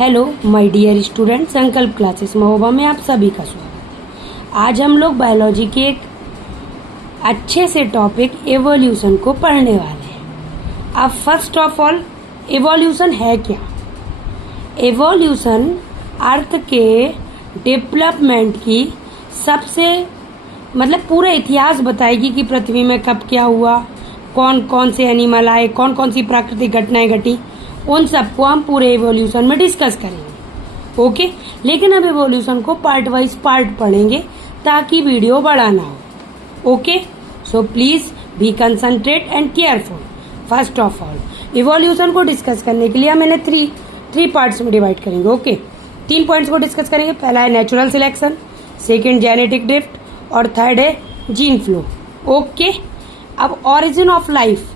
Hello my dear student, संकल्प classes Mahoba में आप सभी का स्वागत है। आज हम लोग बायोलॉजी के एक अच्छे से टॉपिक एवोल्यूशन को पढ़ने वाले हैं। अब फर्स्ट ऑफ ऑल, एवोल्यूशन है क्या? एवोल्यूशन अर्थ के डेवलपमेंट की सबसे पूरा इतिहास बताएगी कि पृथ्वी में कब क्या हुआ, कौन कौन से एनिमल आए, कौन कौन सी प्राकृतिक घटनाएं घटी, उन सबको हम पूरे एवोल्यूशन में डिस्कस करेंगे। ओके, लेकिन अब एवोल्यूशन को पार्ट वाइज पार्ट पढ़ेंगे ताकि वीडियो बड़ा ना हो। Okay, so please be concentrate and careful. First of all, evolution को डिस्कस करने के लिए मैंने थ्री पार्ट्स में डिवाइड करेंगे। ओके, 3 पॉइंट्स को डिस्कस करेंगे। पहला है natural selection, second genetic drift और थर्ड है जीन फ्लो। ओके, अब ओरिजिन ऑफ लाइफ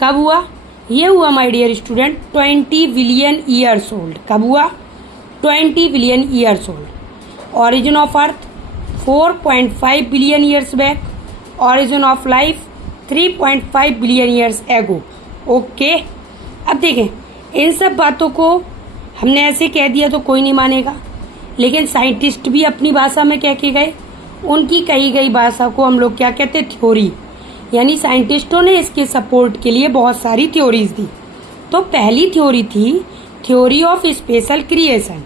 कब हुआ? ये हुआ my dear student 20 billion years old. कब हुआ? 20 billion years old. Origin of earth 4.5 billion years back. Origin of life 3.5 billion years ago. Okay, अब देखें, इन सब बातों को हमने ऐसे कह दिया तो कोई नहीं मानेगा, लेकिन साइंटिस्ट भी अपनी भाषा में कह के गए। उनकी कही गई भाषा को हम लोग क्या कहते हैं? थ्योरी। यानी साइंटिस्टों ने इसके सपोर्ट के लिए बहुत सारी थ्योरीज दी। तो पहली थ्योरी थी theory of special creation.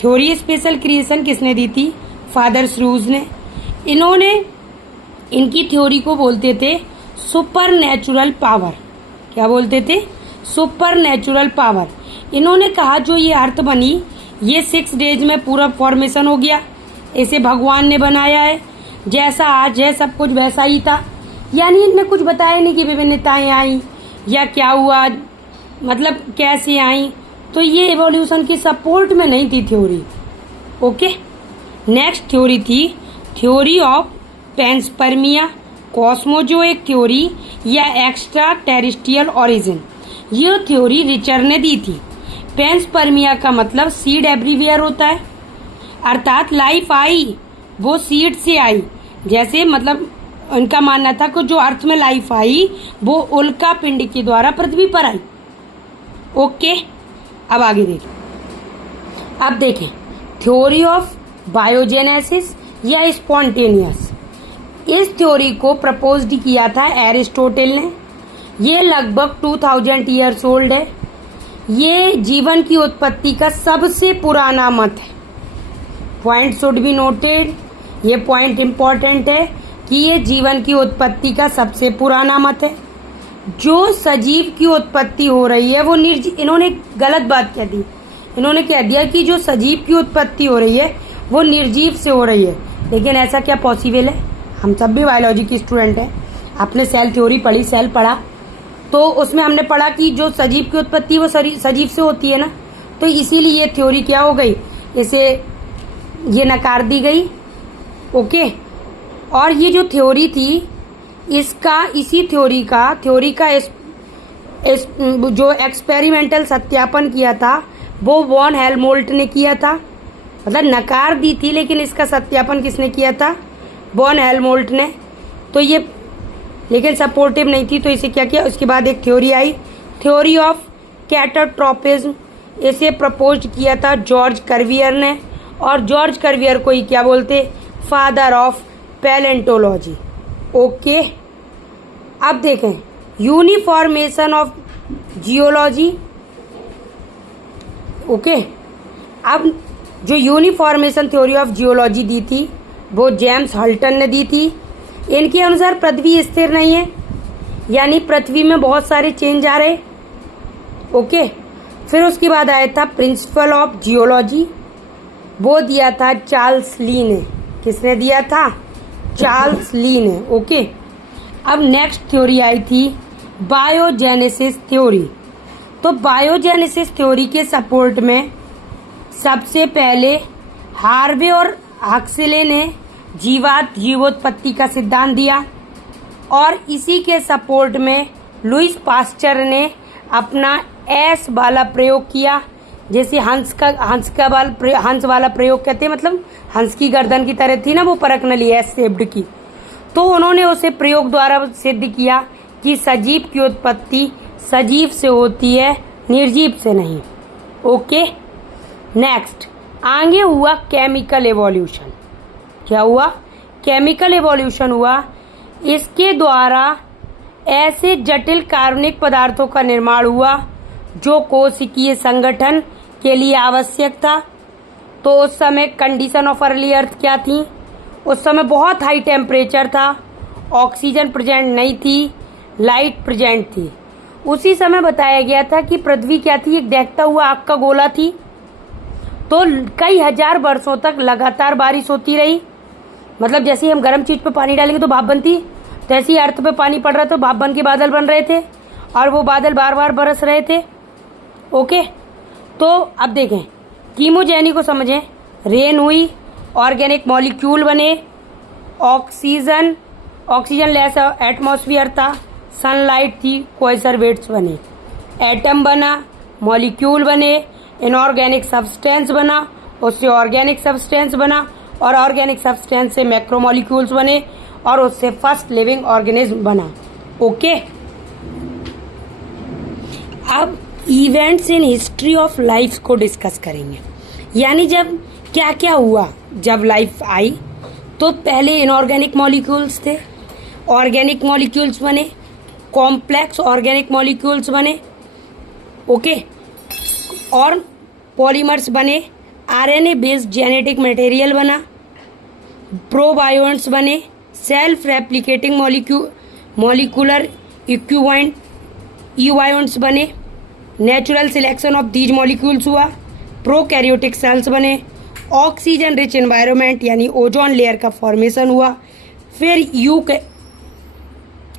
Theory special creation किसने दी थी? फादर श्रूज ने। इन्होंने इनकी थ्योरी को बोलते थे सुपर नेचुरल पावर। क्या बोलते थे? Super natural power. इन्होंने कहा जो ये अर्थ बनी, ये 6 डेज में पूरा फॉर्मेशन हो गया, इसे भगवान ने बनाया है, जैसा आज है सब कुछ वैसा ही था। यानी इनने कुछ बताया नहीं कि विभिन्नताएं आई या क्या हुआ, कैसे आई। तो ये एवोल्यूशन की सपोर्ट में नहीं थी थ्योरी। ओके, नेक्स्ट थ्योरी थी थ्योरी ऑफ पेंसपर्मिया कॉस्मोजोइक थ्योरी या एक्स्ट्रा टेरेस्ट्रियल ओरिजिन। ये थ्योरी रिचर ने दी थी। पेंसपर्मिया का मतलब सीड एवरीवेयर होता है, अर्थात लाइफ आई वो सीड से आई। जैसे उनका मानना था कि जो अर्थ में लाइफ आई वो उल्का पिंड के द्वारा पृथ्वी पर आई। ओके, अब आगे देखें। अब देखें थ्योरी ऑफ बायोजेनेसिस या स्पॉन्टेनियस। इस थ्योरी को प्रपोज्ड किया था एरिस्टोटल ने। ये लगभग 2000 ईयर्स ओल्ड है। ये जीवन की उत्पत्ति का सबसे पुराना मत है। पॉइंट शुड बी नोटेड, ये पॉइंट इंपॉर्टेंट है कि ये जीवन की उत्पत्ति का सबसे पुराना मत है। जो सजीव की उत्पत्ति हो रही है वो इन्होंने गलत बात कह दी। इन्होंने कह दिया कि जो सजीव की उत्पत्ति हो रही है वो निर्जीव से हो रही है, लेकिन ऐसा क्या पॉसिबल है? हम सब भी बायोलॉजी के स्टूडेंट हैं। आपने सेल थ्योरी पढ़ी, सेल पढ़ा, तो उसमें हमने पढ़ा कि जो सजीव की उत्पत्ति वो सजीव से होती है ना। तो इसीलिए ये थ्योरी क्या हो गई, इसे ये नकार दी गई। ओके, और ये जो थ्योरी थी इसी थ्योरी का जो एक्सपेरिमेंटल सत्यापन किया था वो वॉन हेल्महोल्ट्ज ने किया था। नकार दी थी, लेकिन इसका सत्यापन किसने किया था? वॉन हेल्महोल्ट्ज ने। तो ये लेकिन सपोर्टिव नहीं थी, तो इसे क्या किया? उसके बाद एक थ्योरी आई, थ्योरी ऑफ कैटाट्रोपिज्म। इसे प्रपोज किया था जॉर्ज कर्वियर ने, और जॉर्ज कर्वियर को ही क्या बोलते? Father of palaeontology. ओके, अब देखें यूनिफॉर्मेशन ऑफ जियोलॉजी। ओके, अब जो यूनिफॉर्मेशन थ्योरी ऑफ जियोलॉजी दी थी वो जेम्स हल्टन ने दी थी। इनके अनुसार पृथ्वी स्थिर नहीं है, यानी पृथ्वी में बहुत सारे चेंज आ रहे। ओके, फिर उसके बाद आया था प्रिंसिपल ऑफ जियोलॉजी, वो दिया था चार्ल्स ली ने। किसने दिया था? चार्ल्स ली ने। ओके, अब नेक्स्ट थ्योरी आई थी बायोजेनेसिस थ्योरी। तो बायोजेनेसिस थ्योरी के सपोर्ट में सबसे पहले हार्वे और हक्सले ने जीवोत्पत्ति का सिद्धांत दिया, और इसी के सपोर्ट में लुईस पास्चर ने अपना एस वाला प्रयोग किया। जैसे हंस वाला प्रयोग कहते हैं, हंस की गर्दन की तरह थी ना वो परख नली एस शेप्ड की। तो उन्होंने उसे प्रयोग द्वारा सिद्ध किया कि सजीव की उत्पत्ति सजीव से होती है, निर्जीव से नहीं। ओके, नेक्स्ट आगे हुआ केमिकल एवोल्यूशन। क्या हुआ? केमिकल एवोल्यूशन हुआ। इसके द्वारा ऐसे जटिल कार्बनिक पदार्थों का निर्माण हुआ जो कोशिकीय संगठन के लिए आवश्यक था। तो उस समय कंडीशन ऑफ अर्ली अर्थ क्या थी? उस समय बहुत हाई टेम्परेचर था, ऑक्सीजन प्रेजेंट नहीं थी, लाइट प्रेजेंट थी। उसी समय बताया गया था कि पृथ्वी क्या थी? एक दहकता हुआ आग का गोला थी। तो कई हजार वर्षों तक लगातार बारिश होती रही। मतलब जैसे ही हम गर्म चीज पे पानी डालेंगे तो भाप बनती, तैसे ही अर्थ पे पानी पड़ रहा था, भाप बन के बादल बन रहे थे और वो बादल बार बार बरस रहे थे। ओके, तो अब देखें कीमोजेनी को समझें। रेन हुई, ऑर्गेनिक मॉलिक्यूल बने, ऑक्सीजन लेस एटमॉस्फेयर था, सनलाइट थी, कोएसरवेट्स बने, एटम बना, मॉलिक्यूल बने, इनऑर्गेनिक सब्सटेंस बना, उससे ऑर्गेनिक सब्सटेंस बना और ऑर्गेनिक सब्सटेंस से मैक्रोमोलिक्यूल्स बने और उससे फर्स्ट लिविंग ऑर्गेनिज्म बना। ओके, अब events in history of life को डिस्कस करेंगे। यानी जब क्या क्या हुआ जब लाइफ आई। तो पहले इनऑर्गेनिक मॉलिक्यूल्स थे, ऑर्गेनिक मॉलिक्यूल्स बने, कॉम्प्लेक्स ऑर्गेनिक मॉलिक्यूल्स बने। ओके, और पॉलीमर्स बने, आरएनए बेस्ड जेनेटिक मटेरियल बना, प्रोबायोन्ट्स बने, सेल्फ रेप्लिकेटिंग मॉलिक्यूलर इक्विवायोन्ट्स बने, natural selection of these molecules हुआ, प्रोकैरियोटिक सेल्स बने, ऑक्सीजन रिच एनवायरनमेंट यानी ओजोन लेयर का फॉर्मेशन हुआ, फिर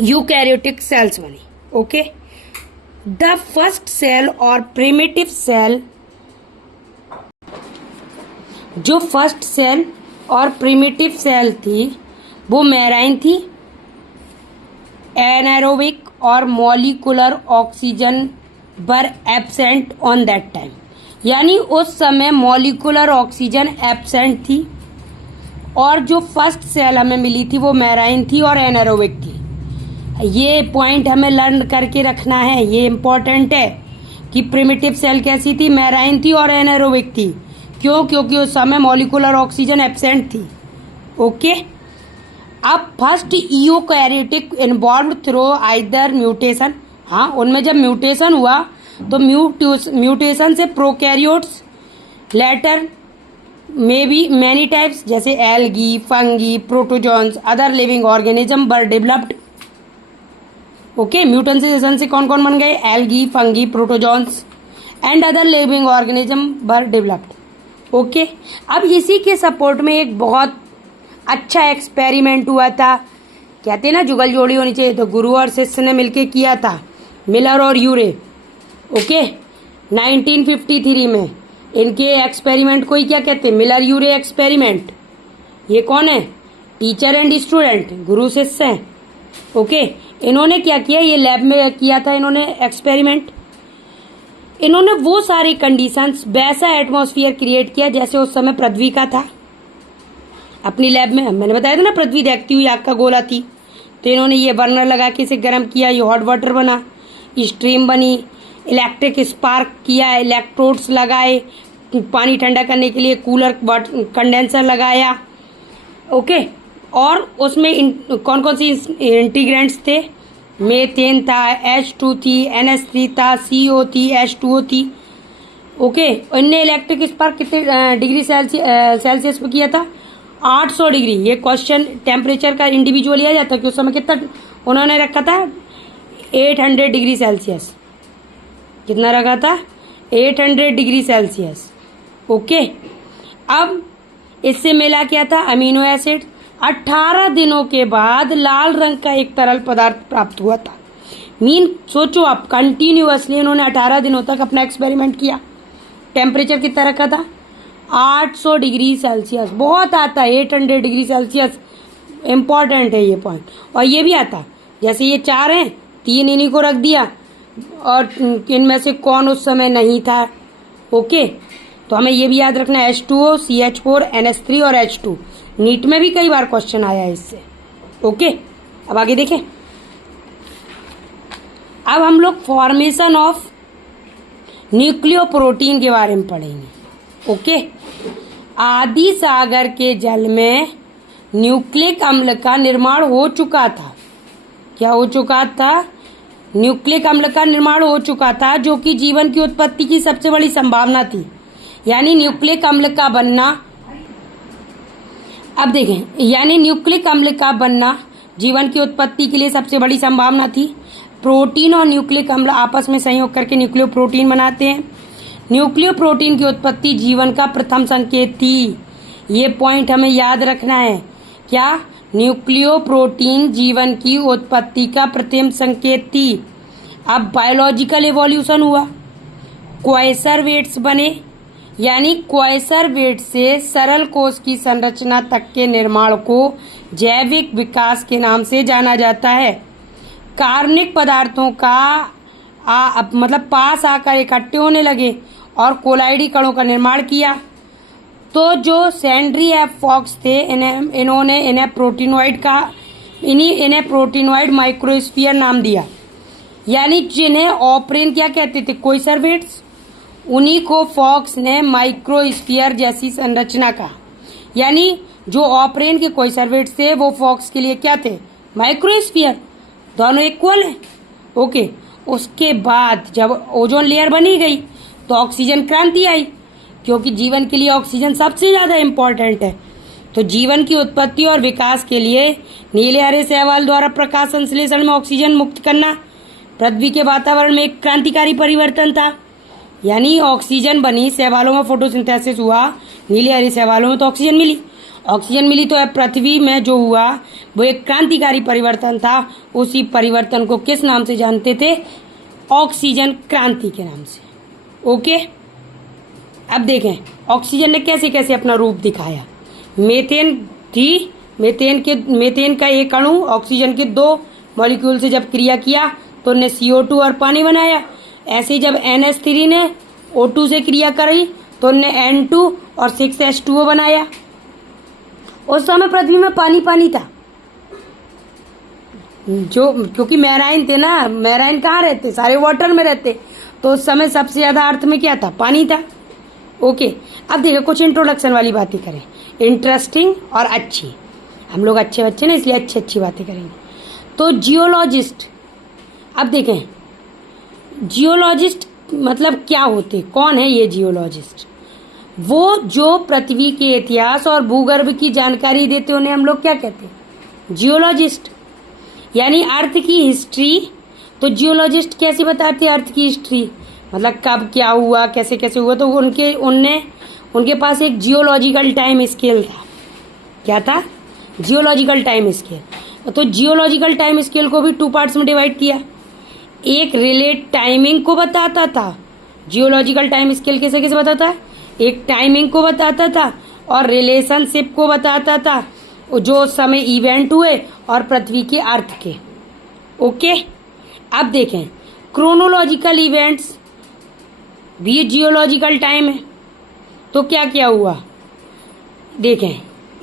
यूकैरियोटिक सेल्स बनी। ओके, द फर्स्ट सेल और प्रिमिटिव सेल, जो फर्स्ट सेल और प्रिमिटिव सेल थी वो मैराइन थी, एनारोबिक और molecular oxygen were absent on that time. यानी उस समय मॉलिकुलर ऑक्सीजन एब्सेंट थी और जो फर्स्ट सेल हमें मिली थी वो मैराइन थी और एनारोबिक थी। ये पॉइंट हमें लर्न करके रखना है, ये इम्पोर्टेंट है कि प्रिमिटिव सेल कैसी थी? मैराइन थी और एनारोबिक थी। क्यों? क्योंकि उस समय मॉलिकुलर ऑक्सीजन एब्सेंट थी। ओके, अब first eukaryotic involve through either mutation. हाँ, उनमें जब म्यूटेशन हुआ तो म्यूटेशन से प्रोकैरियोट्स, लेटर में बी मैनी टाइप्स जैसे algae, fungi, protozoans, other living organism were developed. Okay, mutation से कौन कौन बन गए? Algae, fungi, protozoans and other living organism were developed. Okay, अब इसी के सपोर्ट में एक बहुत अच्छा एक्सपेरिमेंट हुआ था। कहते हैं ना जुगल जोड़ी होनी चाहिए, तो गुरु और शिष्य ने मिलके किया था, मिलर और यूरे। ओके, 1953 में इनके एक्सपेरिमेंट को ही क्या कहते हैं? मिलर यूरे एक्सपेरिमेंट। ये कौन है? टीचर एंड स्टूडेंट, गुरु शिष्य हैं। ओके, इन्होंने क्या किया? ये लैब में किया था इन्होंने एक्सपेरिमेंट। इन्होंने वो सारी कंडीशंस, वैसा एटमॉस्फेयर क्रिएट किया जैसे उस समय पृथ्वी का था। अपनी लैब में मैंने बताया था ना, पृथ्वी देखती हुई आग का गोला थी। तो इन्होंने ये बर्नर लगा के इसे गर्म किया, ये हॉट वाटर बना, स्ट्रीम बनी, इलेक्ट्रिक स्पार्क किया, इलेक्ट्रोड्स लगाए, पानी ठंडा करने के लिए कूलर कंडेंसर लगाया। ओके, और उसमें कौन कौन सी इंटीग्रेंट्स थे? मेथेन था, H2 थी, NH3 था, CO थी, H2O थी। ओके, इनने इलेक्ट्रिक स्पार्क कितने डिग्री सेल्सियस पे किया था? 800 डिग्री। ये क्वेश्चन टेम्परेचर का इंडिविजुअली आ जाता है कि उस समय कितना उन्होंने रखा था? 800 डिग्री सेल्सियस। कितना रखा था? 800 डिग्री सेल्सियस। ओके, अब इससे मिला क्या था? Amino acid. 18 दिनों के बाद लाल रंग का एक तरल पदार्थ प्राप्त हुआ था। सोचो आप, कंटिन्यूअसली इन्होंने 18 दिनों तक अपना एक्सपेरिमेंट किया। टेम्परेचर कितना रखा था? 800 डिग्री सेल्सियस। बहुत आता है 800 डिग्री सेल्सियस, इम्पॉर्टेंट है ये पॉइंट। और ये भी आता, जैसे ये 4 हैं, 3 इन्हीं को रख दिया और इनमें से कौन उस समय नहीं था। ओके, तो हमें ये भी याद रखना है, H2O, CH4, NH3 और H2। नीट में भी कई बार क्वेश्चन आया है इससे। ओके, अब आगे देखें। अब हम लोग फॉर्मेशन ऑफ न्यूक्लियोप्रोटीन के बारे में पढ़ेंगे। ओके। आदि सागर के जल में न्यूक्लिक अम्ल का निर्माण हो चुका था। क्या हो चुका था? न्यूक्लिक अम्ल का निर्माण हो चुका था, जो कि जीवन की उत्पत्ति की सबसे बड़ी संभावना थी। यानी न्यूक्लिक अम्ल का बनना, अब देखें, यानी न्यूक्लिक अम्ल का बनना जीवन की उत्पत्ति के लिए सबसे बड़ी संभावना थी। प्रोटीन और न्यूक्लिक अम्ल आपस में संयोग करके न्यूक्लियो प्रोटीन बनाते हैं। न्यूक्लियो प्रोटीन की उत्पत्ति जीवन का प्रथम संकेत थी। ये पॉइंट हमें याद रखना है। क्या? न्यूक्लियो प्रोटीन जीवन की उत्पत्ति का प्रथम संकेत थी। अब बायोलॉजिकल एवोल्यूशन हुआ, क्वाइसरवेट्स बने, यानी क्वाइसरवेट से सरल कोश की संरचना तक के निर्माण को जैविक विकास के नाम से जाना जाता है। कार्बनिक पदार्थों का मतलब पास आकर इकट्ठे होने लगे और कोलाइडी कणों का निर्माण किया। तो जो सेंड्री एफ फॉक्स थे, इन्हें प्रोटीनोइड माइक्रोस्फीयर नाम दिया। यानी जिन्हें ऑपरेन क्या कहते थे? क्वाइसरवेट्स। उन्हीं को फॉक्स ने माइक्रोस्फीयर जैसी संरचना कहा। यानी जो ऑपरेन के क्वाइसरवेट्स थे वो फॉक्स के लिए क्या थे? माइक्रोस्फीयर। दोनों इक्वल है। ओके। उसके बाद जब ओजोन लेयर बनी गई तो ऑक्सीजन क्रांति आई, क्योंकि जीवन के लिए ऑक्सीजन सबसे ज्यादा इम्पोर्टेंट है। तो जीवन की उत्पत्ति और विकास के लिए नीले हरे शैवाल द्वारा प्रकाश संश्लेषण में ऑक्सीजन मुक्त करना पृथ्वी के वातावरण में एक क्रांतिकारी परिवर्तन था। यानी ऑक्सीजन बनी, शैवालों में फोटोसिंथेसिस हुआ, नीले हरे शैवालों में तो ऑक्सीजन मिली तो पृथ्वी में जो हुआ वो एक क्रांतिकारी परिवर्तन था। उसी परिवर्तन को किस नाम से जानते थे? ऑक्सीजन क्रांति के नाम से। ओके। अब देखें ऑक्सीजन ने कैसे कैसे अपना रूप दिखाया। मीथेन थी, मीथेन का एक अणु ऑक्सीजन के 2 मॉलिक्यूल से जब क्रिया किया तो उन्हें CO2 और पानी बनाया। ऐसे ही जब NH3 ने O2 से क्रिया करी तो उन्हें N2 और 6H2O बनाया। उस समय पृथ्वी में पानी था, क्योंकि मैराइन थे ना, मैराइन कहाँ रहते? सारे वाटर में रहते। तो उस समय सबसे ज्यादा अर्थ में क्या था? पानी था। ओके। अब देखो कुछ इंट्रोडक्शन वाली बातें करें, इंटरेस्टिंग और अच्छी। हम लोग अच्छे बच्चे ना, इसलिए अच्छी बातें करेंगे। तो जियोलॉजिस्ट, अब देखें जियोलॉजिस्ट मतलब क्या होते? कौन है ये जियोलॉजिस्ट? वो जो पृथ्वी के इतिहास और भूगर्भ की जानकारी देते उन्हें हम लोग क्या कहते हैं? जियोलॉजिस्ट। यानी अर्थ की हिस्ट्री। तो जियोलॉजिस्ट कैसे बताते हैं अर्थ की हिस्ट्री? मतलब कब क्या हुआ, कैसे कैसे हुआ। तो उनके पास एक जियोलॉजिकल टाइम स्केल था। क्या था? Geological time scale. तो जियोलॉजिकल टाइम स्केल को भी 2 पार्ट्स में डिवाइड किया। एक रिलेट टाइमिंग को बताता था। जियोलॉजिकल टाइम स्केल कैसे कैसे बताता है? एक टाइमिंग को बताता था और रिलेशनशिप को बताता था, जो समय इवेंट हुए और पृथ्वी के अर्थ के। ओके। अब देखें क्रोनोलॉजिकल इवेंट्स भी जियोलॉजिकल टाइम है। तो क्या क्या हुआ? देखें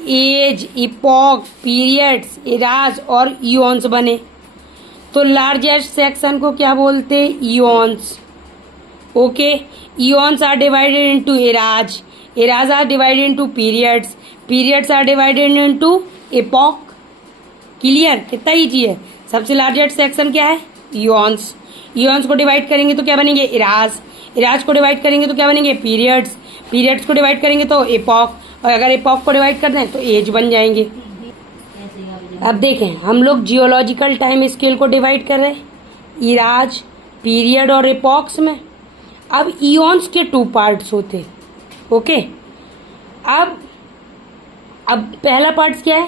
एज, इपॉक, पीरियड्स, इराज और इयॉन्स बने। तो लार्जेस्ट सेक्शन को क्या बोलते? Eons. Okay. Eons are divided into eras, eras are divided into periods, periods are divided into epoch. Clear? कितना इजी है। सबसे लार्जेस्ट सेक्शन क्या है? इयॉन्स। इयॉन्स को डिवाइड करेंगे तो क्या बनेंगे? इराज। इराज को डिवाइड करेंगे तो क्या बनेंगे? पीरियड्स। पीरियड्स को डिवाइड करेंगे तो इपॉक, और अगर इपॉक को डिवाइड कर दें तो एज बन जाएंगे। अब देखें हम लोग जियोलॉजिकल टाइम स्केल को डिवाइड कर रहे हैं इराज, पीरियड और इपॉक्स में। अब इयॉन्स के 2 पार्ट्स होते। ओके। अब पहला पार्ट क्या है?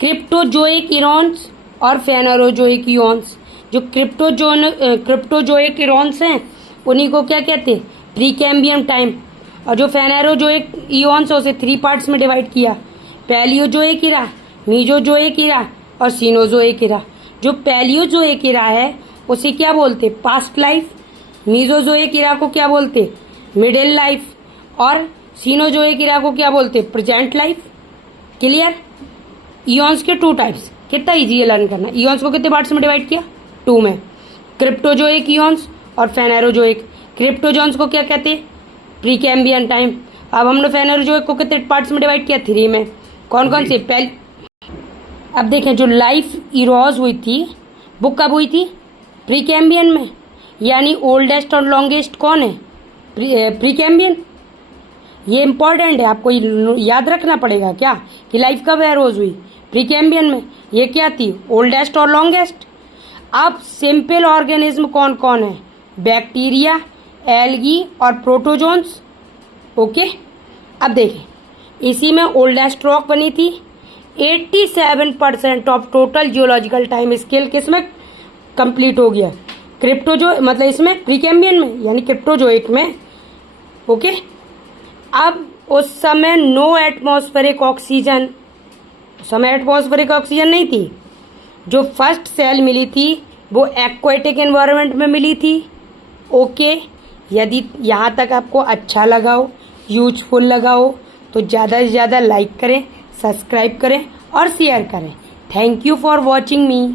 क्रिप्टोजोइक इयॉन्स और फेनोरोजोइक इयॉन्स। जो क्रिप्टोजोइक इयॉन्स हैं उन्हीं को क्या कहते हैं? Procambium time. और जो फेनोरोजोइक इयॉन्स है उसे 3 पार्ट्स में डिवाइड किया, पैलियोजोइक इरा, मीजोजोइक इरा और सीनोजोइक इरा। जो पैलियोजोइक इरा है उसे क्या बोलते? Past life. मीजोजोइक इरा को क्या बोलते? Middle life. और सीनोजोइक इरा को क्या बोलते? Present life. क्लियर? इयॉन्स के 2 टाइप्स। कितना इजी है लर्न करना। इयॉन्स को कितने पार्ट्स में डिवाइड किया? 2 में, क्रिप्टोजोइक इयॉन्स और फेनोरोजोइक। क्रिप्टोजोन्स को क्या कहते? प्रीकैम्बियन टाइम। अब हमने फेनोजोइक को कितने पार्ट्स में डिवाइड किया? 3 में। कौन कौन से? पहले अब देखें, जो लाइफ इरोज हुई थी वो कब हुई थी? प्रीकैम्बियन में। यानी ओल्डेस्ट और लॉन्गेस्ट कौन है? प्रीकैम्बियन। ये इंपॉर्टेंट है, आपको याद रखना पड़ेगा क्या कि लाइफ कब एरोज हुई? प्रीकैम्बियन में। ये क्या थी? ओल्डेस्ट और लॉन्गेस्ट। अब सिंपल ऑर्गेनिज्म कौन कौन है? बैक्टीरिया, एल्गी और प्रोटोजोन्स। ओके, अब देखें, इसी में ओल्डेस्ट रॉक बनी थी। 87% of total geological time scale किसमें कंप्लीट हो गया? क्रिप्टोजो मतलब इसमें प्रीकैम्बियन में, यानी क्रिप्टोजोइक में। ओके, अब उस समय नो एटमॉस्फेरिक ऑक्सीजन, उस समय एटमॉस्फेरिक ऑक्सीजन नहीं थी। जो फर्स्ट सेल मिली थी वो एक्वेटिक एनवायरनमेंट में मिली थी। ओके, यदि यहाँ तक आपको अच्छा लगा हो, यूजफुल लगा हो, तो ज़्यादा से ज़्यादा लाइक करें, सब्सक्राइब करें और शेयर करें। Thank you for watching me.